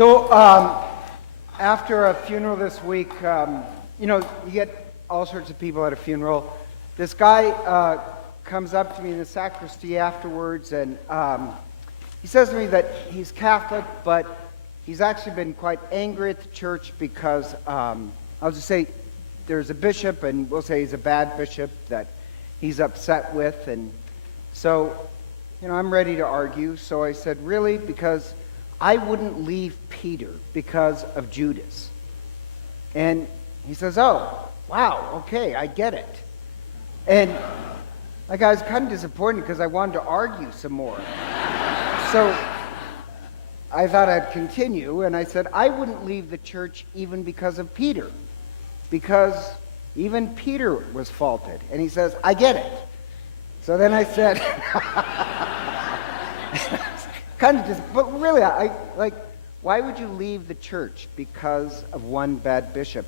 So, after a funeral this week, you get all sorts of people at a funeral. This guy comes up to me in the sacristy afterwards, and he says to me that he's Catholic, but he's actually been quite angry at the church because, I'll just say, there's a bishop, and we'll say he's a bad bishop that he's upset with, and so, I'm ready to argue. So I said, really? Because I wouldn't leave Peter because of Judas. And he says, oh, wow, okay, I get it. And I was kind of disappointed because I wanted to argue some more. So I thought I'd continue, and I said, I wouldn't leave the church even because of Peter, because even Peter was faulted. And he says, I get it. So then I said, but really, why would you leave the church because of one bad bishop?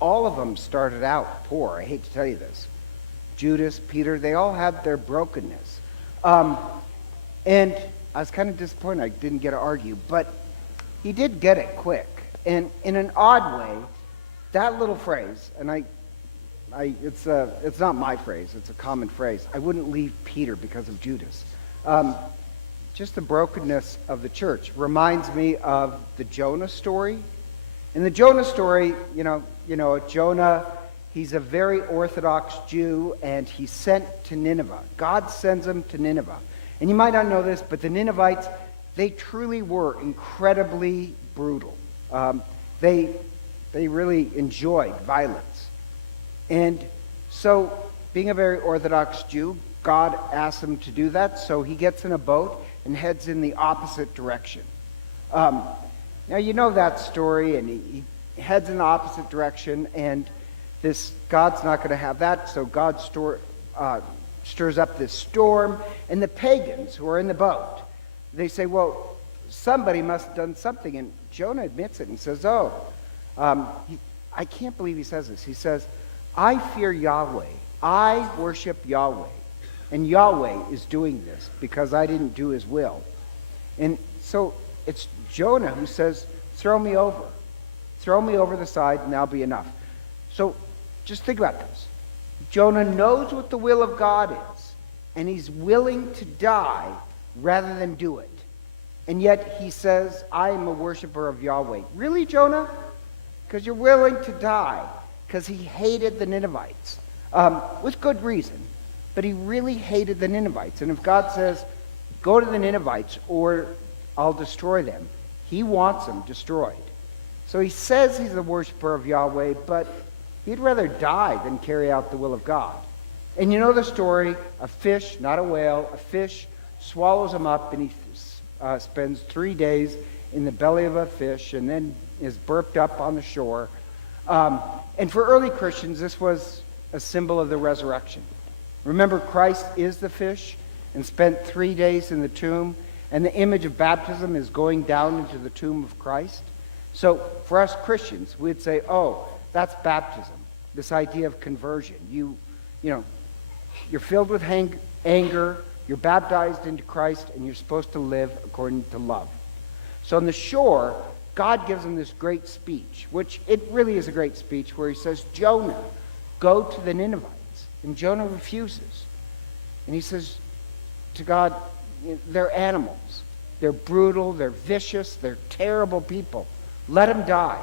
All of them started out poor. I hate to tell you this. Judas, Peter, they all had their brokenness. And I was kind of disappointed I didn't get to argue, but he did get it quick. And in an odd way, that little phrase, and it's not my phrase, it's a common phrase, I wouldn't leave Peter because of Judas. Just the brokenness of the church reminds me of the Jonah story. In the Jonah story, Jonah, he's a very Orthodox Jew, and he's sent to Nineveh. God sends him to Nineveh. And you might not know this, but the Ninevites, they truly were incredibly brutal. They really enjoyed violence. And so, being a very Orthodox Jew, God asks him to do that, so he gets in a boat and heads in the opposite direction. Now, you know that story, and he heads in the opposite direction, and God's not going to have that, so God stirs up this storm, and the pagans who are in the boat, they say, well, somebody must have done something, and Jonah admits it and says, I can't believe he says this. He says, I fear Yahweh. I worship Yahweh. And Yahweh is doing this because I didn't do his will. And so it's Jonah who says, throw me over. Throw me over the side and that'll be enough. So just think about this. Jonah knows what the will of God is, and he's willing to die rather than do it. And yet he says, I am a worshiper of Yahweh. Really, Jonah? Because you're willing to die. Because he hated the Ninevites. With good reason. But he really hated the Ninevites. And if God says, go to the Ninevites or I'll destroy them, he wants them destroyed. So he says he's a worshiper of Yahweh, but he'd rather die than carry out the will of God. And you know the story, a fish, not a whale, a fish swallows him up, and he spends 3 days in the belly of a fish and then is burped up on the shore. And for early Christians, this was a symbol of the resurrection. Remember, Christ is the fish and spent 3 days in the tomb, and the image of baptism is going down into the tomb of Christ. So for us Christians, we'd say, oh, that's baptism, this idea of conversion. You're filled with anger, you're baptized into Christ, and you're supposed to live according to love. So on the shore, God gives him this great speech, which it really is a great speech, where he says, Jonah, go to the Ninevites. And Jonah refuses. And he says to God, they're animals. They're brutal, they're vicious, they're terrible people. Let them die.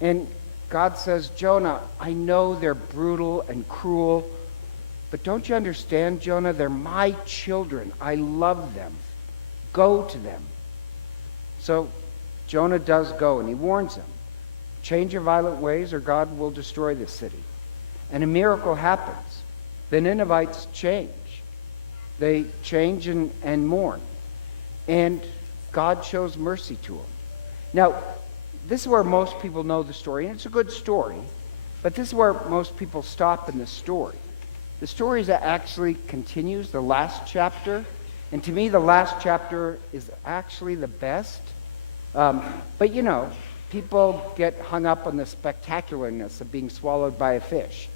And God says, Jonah, I know they're brutal and cruel, but don't you understand, Jonah? They're my children. I love them. Go to them. So Jonah does go, and he warns them. Change your violent ways or God will destroy this city. And a miracle happens. The Ninevites change. They change and mourn. And God shows mercy to them. Now, this is where most people know the story, and it's a good story, but this is where most people stop in the story. The story that actually continues, the last chapter, and to me the last chapter is actually the best. But people get hung up on the spectacularness of being swallowed by a fish.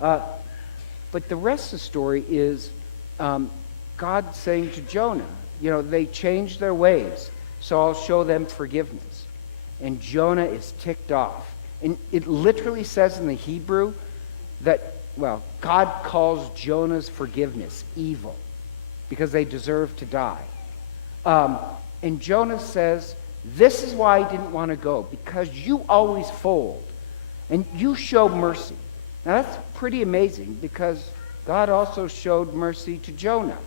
But the rest of the story is God saying to Jonah, they changed their ways. so I'll show them forgiveness. And Jonah is ticked off. And it literally says in the Hebrew that, well, God calls Jonah's forgiveness evil because they deserve to die. And Jonah says, this is why I didn't want to go, because you always fold and you show mercy. Now that's pretty amazing because God also showed mercy to Jonah.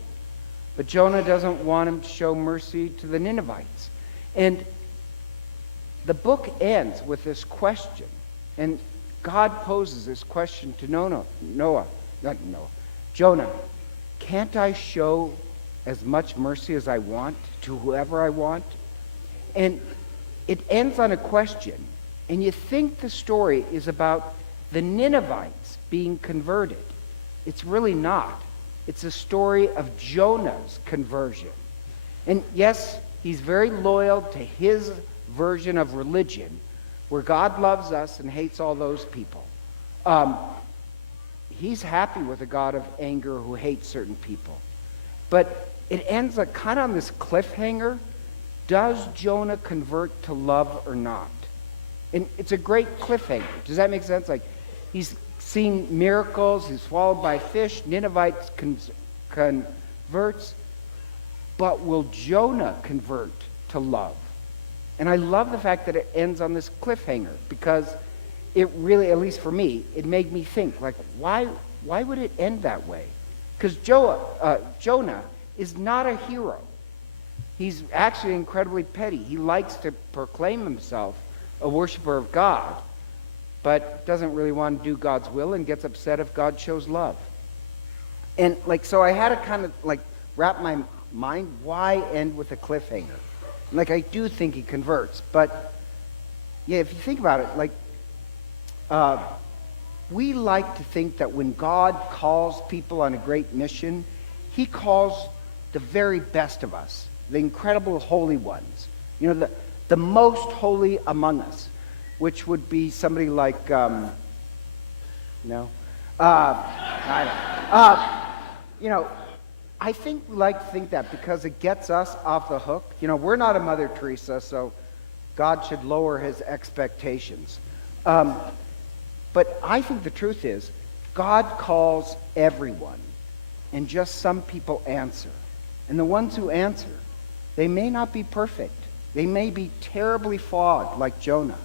But Jonah doesn't want him to show mercy to the Ninevites. And the book ends with this question. And God poses this question to Jonah. Can't I show as much mercy as I want to whoever I want? And it ends on a question. And you think the story is about the Ninevites being converted. It's really not. It's a story of Jonah's conversion. And yes, he's very loyal to his version of religion, where God loves us and hates all those people. He's happy with a God of anger who hates certain people. But it ends kind of on this cliffhanger. Does Jonah convert to love or not? And it's a great cliffhanger. Does that make sense? Like, he's seen miracles, he's swallowed by fish, Ninevites converts, but will Jonah convert to love? And I love the fact that it ends on this cliffhanger, because it really, at least for me, it made me think, like, why would it end that way? Because Jonah is not a hero. He's actually incredibly petty. He likes to proclaim himself a worshiper of God, but doesn't really want to do God's will and gets upset if God shows love. And so I had to kind of wrap my mind, why end with a cliffhanger? I do think he converts, but yeah, if you think about it, we like to think that when God calls people on a great mission, he calls the very best of us, the incredible holy ones, the most holy among us, which would be somebody like, I think we like to think that because it gets us off the hook. We're not a Mother Teresa, so God should lower his expectations. But I think the truth is, God calls everyone, and just some people answer. And the ones who answer, they may not be perfect. They may be terribly flawed, like Jonah.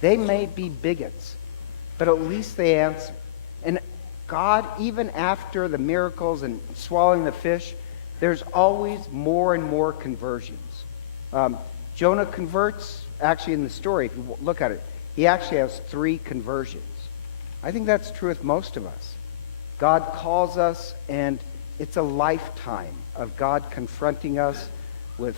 They may be bigots, but at least they answer. And God, even after the miracles and swallowing the fish, there's always more and more conversions. Jonah converts, actually in the story, if you look at it, he actually has 3 conversions. I think that's true with most of us. God calls us, and it's a lifetime of God confronting us with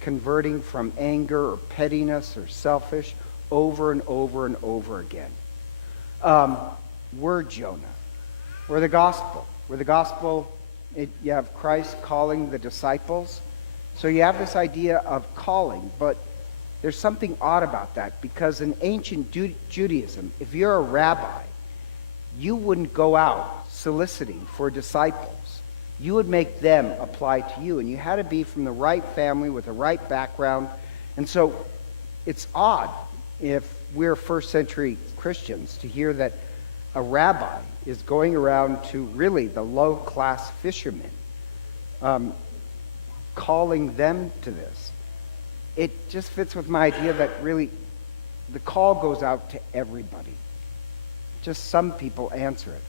converting from anger or pettiness or selfish over and over and over again. We're Jonah. We're the gospel. We're the gospel. You have Christ calling the disciples. So you have this idea of calling, but there's something odd about that, because in ancient Judaism, if you're a rabbi, you wouldn't go out soliciting for disciples. You would make them apply to you, and you had to be from the right family with the right background. And so it's odd, if we're first century Christians, to hear that a rabbi is going around to really the low-class fishermen, calling them to this. It just fits with my idea that really the call goes out to everybody. Just some people answer it.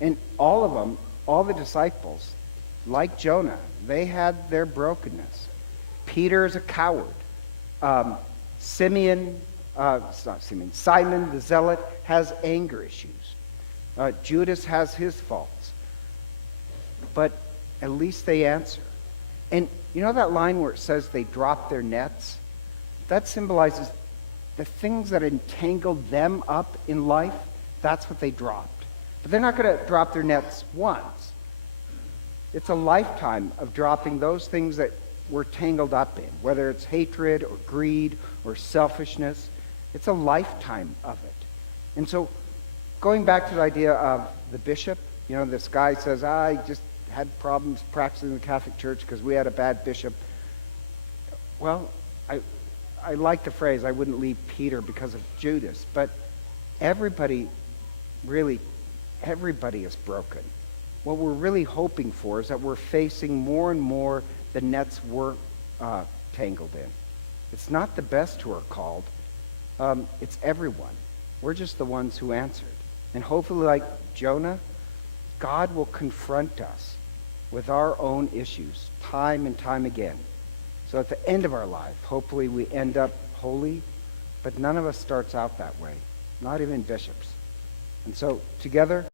And all of them, all the disciples, like Jonah, they had their brokenness. Peter is a coward. Simon the Zealot has anger issues. Judas has his faults. But at least they answer. And you know that line where it says they dropped their nets? That symbolizes the things that entangled them up in life, that's what they dropped. But they're not going to drop their nets once. It's a lifetime of dropping those things that we're tangled up in, whether it's hatred or greed or selfishness. It's a lifetime of it. And so going back to the idea of the bishop, this guy says, I just had problems practicing the Catholic Church because we had a bad bishop. Well, I like the phrase, I wouldn't leave Peter because of Judas, but everybody, really, everybody is broken. What we're really hoping for is that we're facing more and more the nets we're tangled in. It's not the best who are called. It's everyone. We're just the ones who answered. And hopefully, like Jonah, God will confront us with our own issues time and time again. So at the end of our life, hopefully we end up holy, but none of us starts out that way, not even bishops. And so together,